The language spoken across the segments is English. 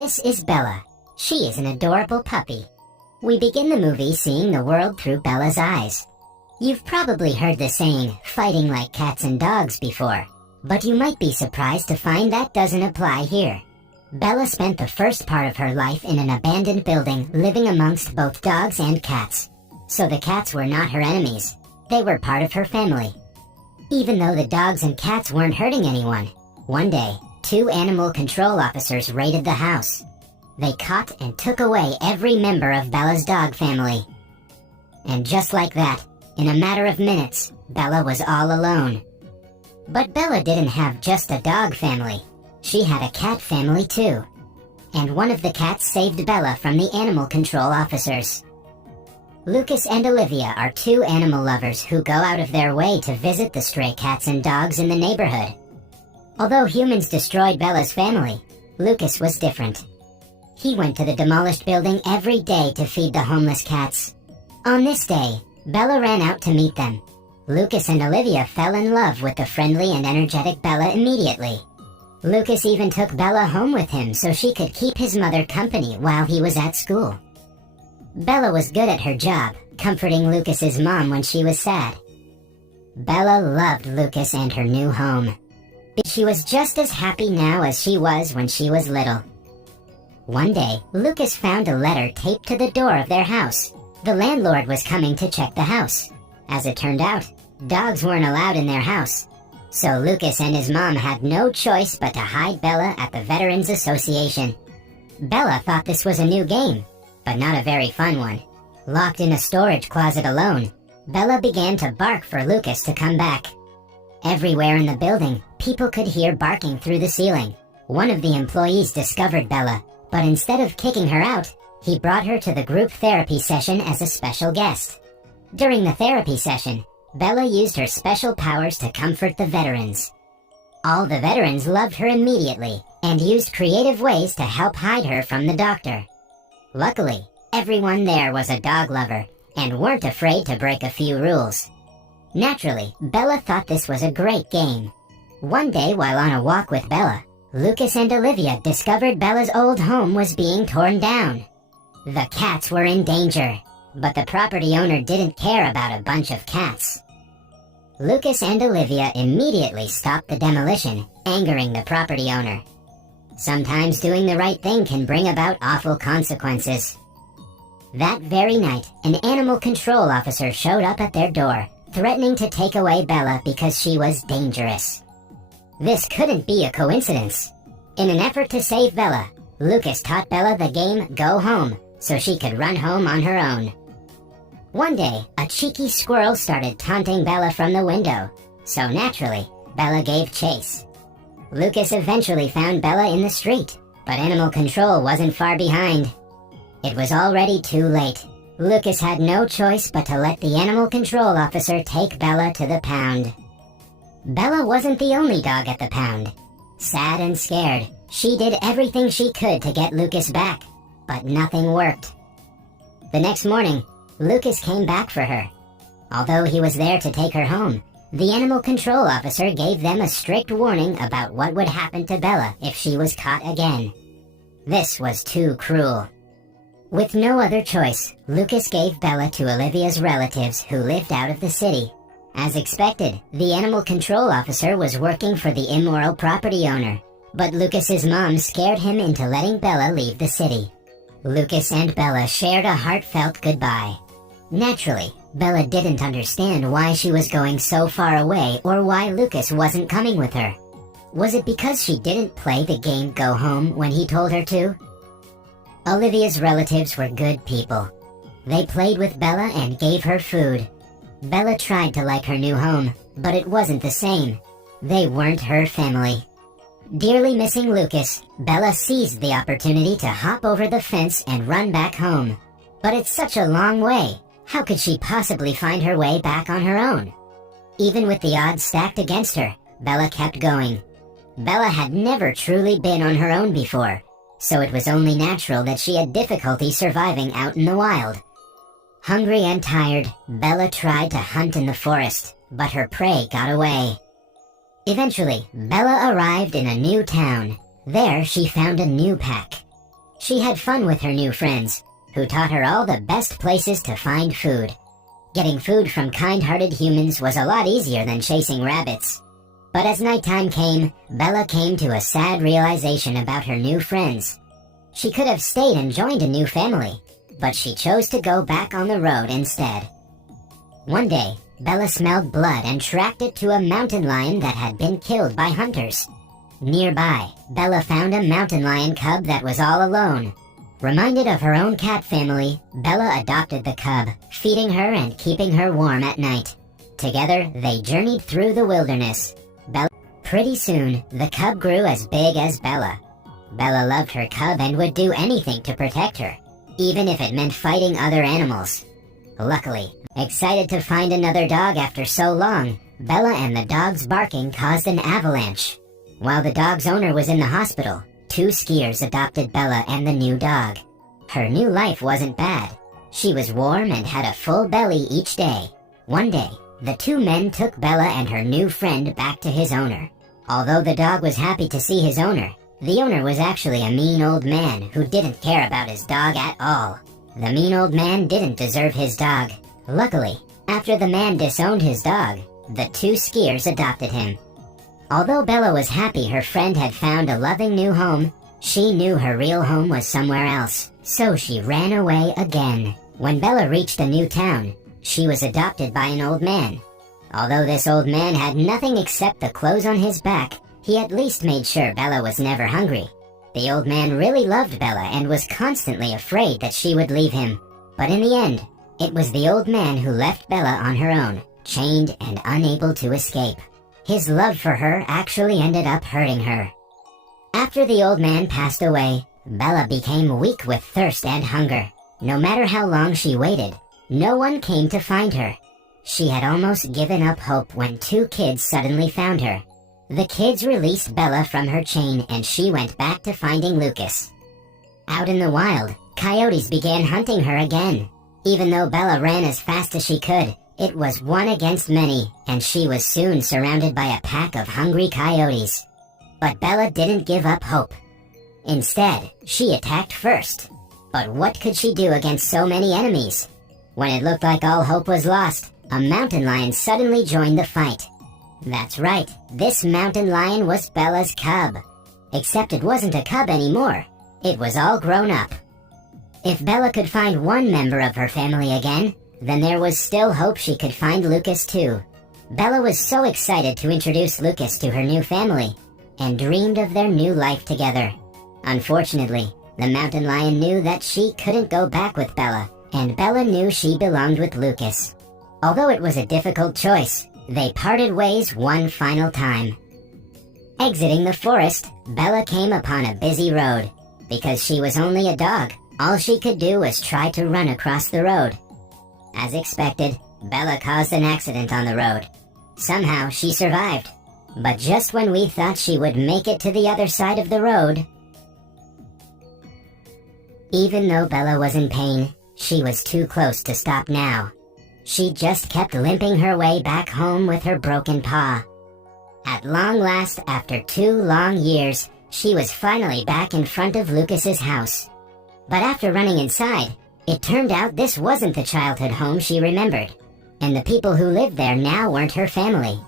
This is Bella. She is an adorable puppy. We begin the movie seeing the world through Bella's eyes. You've probably heard the saying, fighting like cats and dogs before, but you might be surprised to find that doesn't apply here. Bella spent the first part of her life in an abandoned building living amongst both dogs and cats. So the cats were not her enemies. They were part of her family. Even though the dogs and cats weren't hurting anyone, one day, 2 animal control officers raided the house. They caught and took away every member of Bella's dog family. And just like that, in a matter of minutes, Bella was all alone. But Bella didn't have just a dog family. She had a cat family too. And one of the cats saved Bella from the animal control officers. Lucas and Olivia are 2 animal lovers who go out of their way to visit the stray cats and dogs in the neighborhood. Although humans destroyed Bella's family, Lucas was different. He went to the demolished building every day to feed the homeless cats. On this day, Bella ran out to meet them. Lucas and Olivia fell in love with the friendly and energetic Bella immediately. Lucas even took Bella home with him so she could keep his mother company while he was at school. Bella was good at her job, comforting Lucas's mom when she was sad. Bella loved Lucas and her new home. She was just as happy now as she was when she was little. One day, Lucas found a letter taped to the door of their house. The landlord was coming to check the house. As it turned out, dogs weren't allowed in their house. So Lucas and his mom had no choice but to hide Bella at the Veterans Association. Bella thought this was a new game, but not a very fun one. Locked in a storage closet alone, Bella began to bark for Lucas to come back. Everywhere in the building, people could hear barking through the ceiling. One of the employees discovered Bella, but instead of kicking her out, he brought her to the group therapy session as a special guest. During the therapy session, Bella used her special powers to comfort the veterans. All the veterans loved her immediately and used creative ways to help hide her from the doctor. Luckily, everyone there was a dog lover and weren't afraid to break a few rules. Naturally, Bella thought this was a great game. One day while on a walk with Bella, Lucas and Olivia discovered Bella's old home was being torn down. The cats were in danger, but the property owner didn't care about a bunch of cats. Lucas and Olivia immediately stopped the demolition, angering the property owner. Sometimes doing the right thing can bring about awful consequences. That very night, an animal control officer showed up at their door, threatening to take away Bella because she was dangerous. This couldn't be a coincidence. In an effort to save Bella, Lucas taught Bella the game Go Home so she could run home on her own. One day, a cheeky squirrel started taunting Bella from the window, so naturally, Bella gave chase. Lucas eventually found Bella in the street, but animal control wasn't far behind. It was already too late. Lucas had no choice but to let the animal control officer take Bella to the pound. Bella wasn't the only dog at the pound. Sad and scared, she did everything she could to get Lucas back, but nothing worked. The next morning, Lucas came back for her. Although he was there to take her home, the animal control officer gave them a strict warning about what would happen to Bella if she was caught again. This was too cruel. With no other choice, Lucas gave Bella to Olivia's relatives who lived out of the city. As expected, the animal control officer was working for the immoral property owner, but Lucas's mom scared him into letting Bella leave the city. Lucas and Bella shared a heartfelt goodbye. Naturally, Bella didn't understand why she was going so far away or why Lucas wasn't coming with her. Was it because she didn't play the game Go Home when he told her to? Olivia's relatives were good people. They played with Bella and gave her food. Bella tried to like her new home, but it wasn't the same. They weren't her family. Dearly missing Lucas, Bella seized the opportunity to hop over the fence and run back home. But it's such a long way. How could she possibly find her way back on her own? Even with the odds stacked against her, Bella kept going. Bella had never truly been on her own before, so it was only natural that she had difficulty surviving out in the wild. Hungry and tired, Bella tried to hunt in the forest, but her prey got away. Eventually, Bella arrived in a new town. There she found a new pack. She had fun with her new friends, who taught her all the best places to find food. Getting food from kind-hearted humans was a lot easier than chasing rabbits. But as nighttime came, Bella came to a sad realization about her new friends. She could have stayed and joined a new family, but she chose to go back on the road instead. One day, Bella smelled blood and tracked it to a mountain lion that had been killed by hunters. Nearby, Bella found a mountain lion cub that was all alone. Reminded of her own cat family, Bella adopted the cub, feeding her and keeping her warm at night. Together, they journeyed through the wilderness. Pretty soon, the cub grew as big as Bella. Bella loved her cub and would do anything to protect her, even if it meant fighting other animals. Luckily, excited to find another dog after so long, Bella and the dog's barking caused an avalanche. While the dog's owner was in the hospital, 2 skiers adopted Bella and the new dog. Her new life wasn't bad. She was warm and had a full belly each day. One day, the 2 men took Bella and her new friend back to his owner. Although the dog was happy to see his owner, the owner was actually a mean old man who didn't care about his dog at all. The mean old man didn't deserve his dog. Luckily, after the man disowned his dog, the 2 skiers adopted him. Although Bella was happy her friend had found a loving new home, she knew her real home was somewhere else, so she ran away again. When Bella reached a new town, she was adopted by an old man. Although this old man had nothing except the clothes on his back, he at least made sure Bella was never hungry. The old man really loved Bella and was constantly afraid that she would leave him. But in the end, it was the old man who left Bella on her own, chained and unable to escape. His love for her actually ended up hurting her. After the old man passed away, Bella became weak with thirst and hunger. No matter how long she waited, no one came to find her. She had almost given up hope when 2 kids suddenly found her. The kids released Bella from her chain and she went back to finding Lucas. Out in the wild, coyotes began hunting her again. Even though Bella ran as fast as she could, it was one against many, and she was soon surrounded by a pack of hungry coyotes. But Bella didn't give up hope. Instead, she attacked first. But what could she do against so many enemies? When it looked like all hope was lost, a mountain lion suddenly joined the fight. That's right, this mountain lion was Bella's cub. Except it wasn't a cub anymore. It was all grown up. If Bella could find one member of her family again, then there was still hope she could find Lucas too. Bella was so excited to introduce Lucas to her new family, and dreamed of their new life together. Unfortunately, the mountain lion knew that she couldn't go back with Bella, and Bella knew she belonged with Lucas. Although it was a difficult choice, they parted ways one final time. Exiting the forest, Bella came upon a busy road. Because she was only a dog, all she could do was try to run across the road. As expected, Bella caused an accident on the road. Somehow, she survived. But just when we thought she would make it to the other side of the road... Even though Bella was in pain, she was too close to stop now. She just kept limping her way back home with her broken paw. At long last, after 2 long years, she was finally back in front of Lucas's house. But after running inside, it turned out this wasn't the childhood home she remembered, and the people who lived there now weren't her family.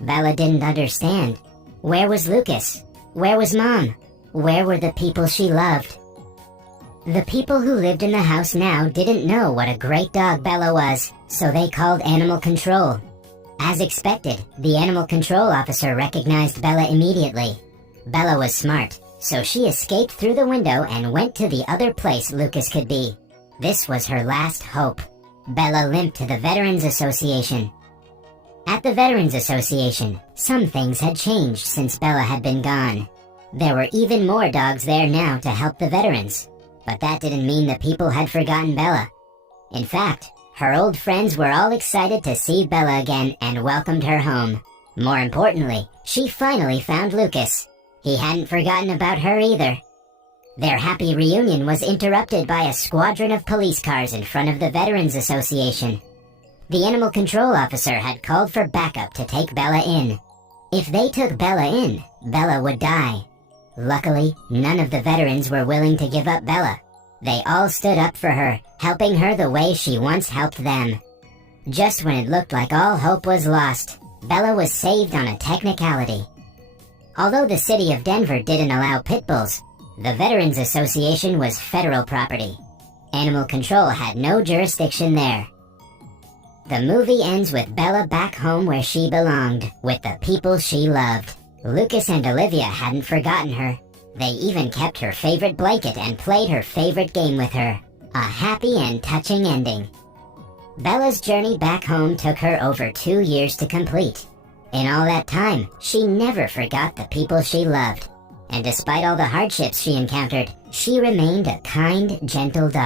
Bella didn't understand. Where was Lucas? Where was Mom? Where were the people she loved? The people who lived in the house now didn't know what a great dog Bella was, so they called animal control. As expected, the animal control officer recognized Bella immediately. Bella was smart, so she escaped through the window and went to the other place Lucas could be. This was her last hope. Bella limped to the Veterans Association. At the Veterans Association, some things had changed since Bella had been gone. There were even more dogs there now to help the veterans. But that didn't mean the people had forgotten Bella. In fact, her old friends were all excited to see Bella again and welcomed her home. More importantly, she finally found Lucas. He hadn't forgotten about her either. Their happy reunion was interrupted by a squadron of police cars in front of the Veterans Association. The animal control officer had called for backup to take Bella in. If they took Bella in, Bella would die. Luckily, none of the veterans were willing to give up Bella. They all stood up for her, helping her the way she once helped them. Just when it looked like all hope was lost, Bella was saved on a technicality. Although the city of Denver didn't allow pit bulls, the Veterans Association was federal property. Animal control had no jurisdiction there. The movie ends with Bella back home where she belonged, with the people she loved. Lucas and Olivia hadn't forgotten her. They even kept her favorite blanket and played her favorite game with her. A happy and touching ending. Bella's journey back home took her over 2 years to complete. In all that time, she never forgot the people she loved. And despite all the hardships she encountered, she remained a kind, gentle dog.